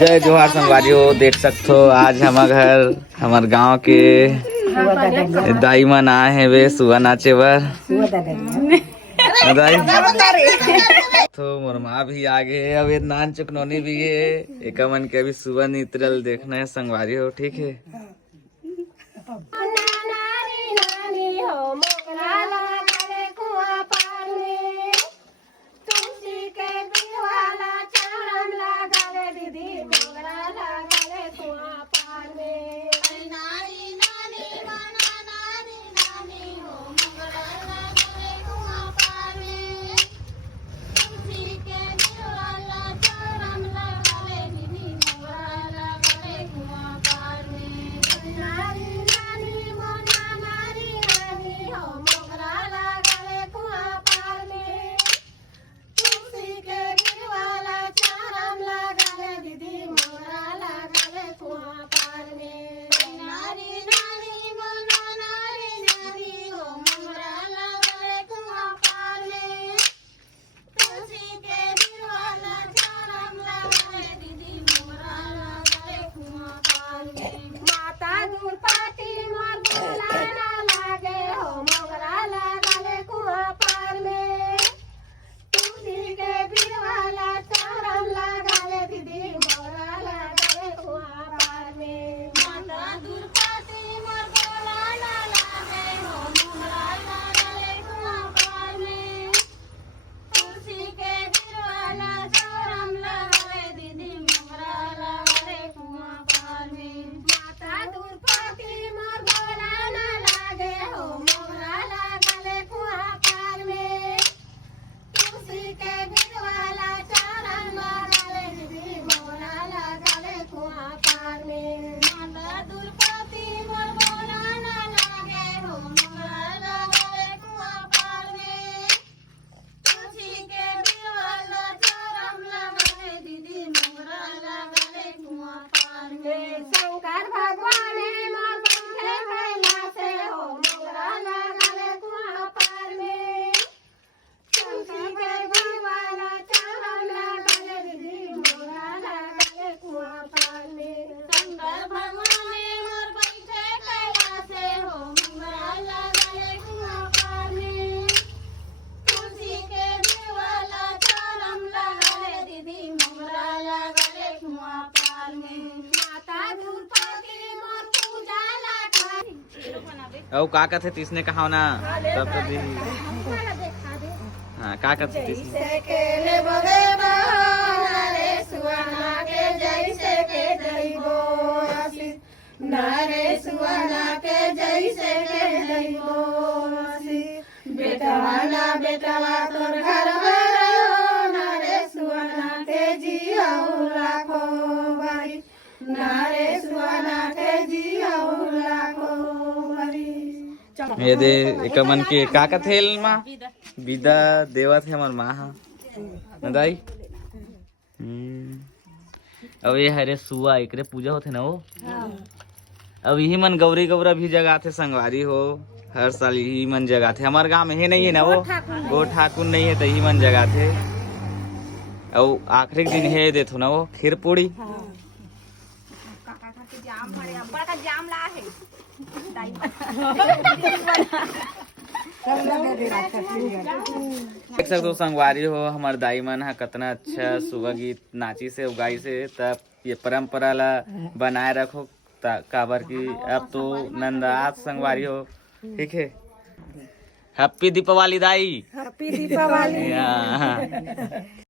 जय जोहार संगवारी हो। देख सकते हो आज हमार घर हमार गांव के दाई मन आए हैं वे सुबह नाचे बर दाई तो मोर माँ भी आगे है। अब ये नान चुकनौनी भी है। एक मन के अभी सुबह नित्रल देखना है संगवारी हो। ठीक है औ का कथे तीसने कहा ना तब तो दी हाँ का कथे तीसने बेटवाना बेटवा तोर घर नारे सुवना के जियाऊ लाखो बारी नारे सुवना के जियाऊ लाखो बारी। ये दे एक मन के का कथेल माँ विदा देवत है हमार माँ हाँ दाई अब ये हरे सुआ एकरे पूजा होते ना वो अब यही मन गौरी गौरा भी जगाते संगवारी हो। हर साल यही मन जगाते। हमारे गांव में है नहीं है ना वो ठाकुर नहीं है तो यही मन जगाते। और आखिरी दिन है देथो ना वो खीर पूड़ी देख सकते हो संगवारी हो हमारे दाई मन है कितना अच्छा सुबह गीत नाची से उगाई से। तब ये परंपरा ला बनाए रखो काबर की अब तो नंदात संगवारी हो। ठीक है हैप्पी दीपावली दाई। हैप्पी दीपावली।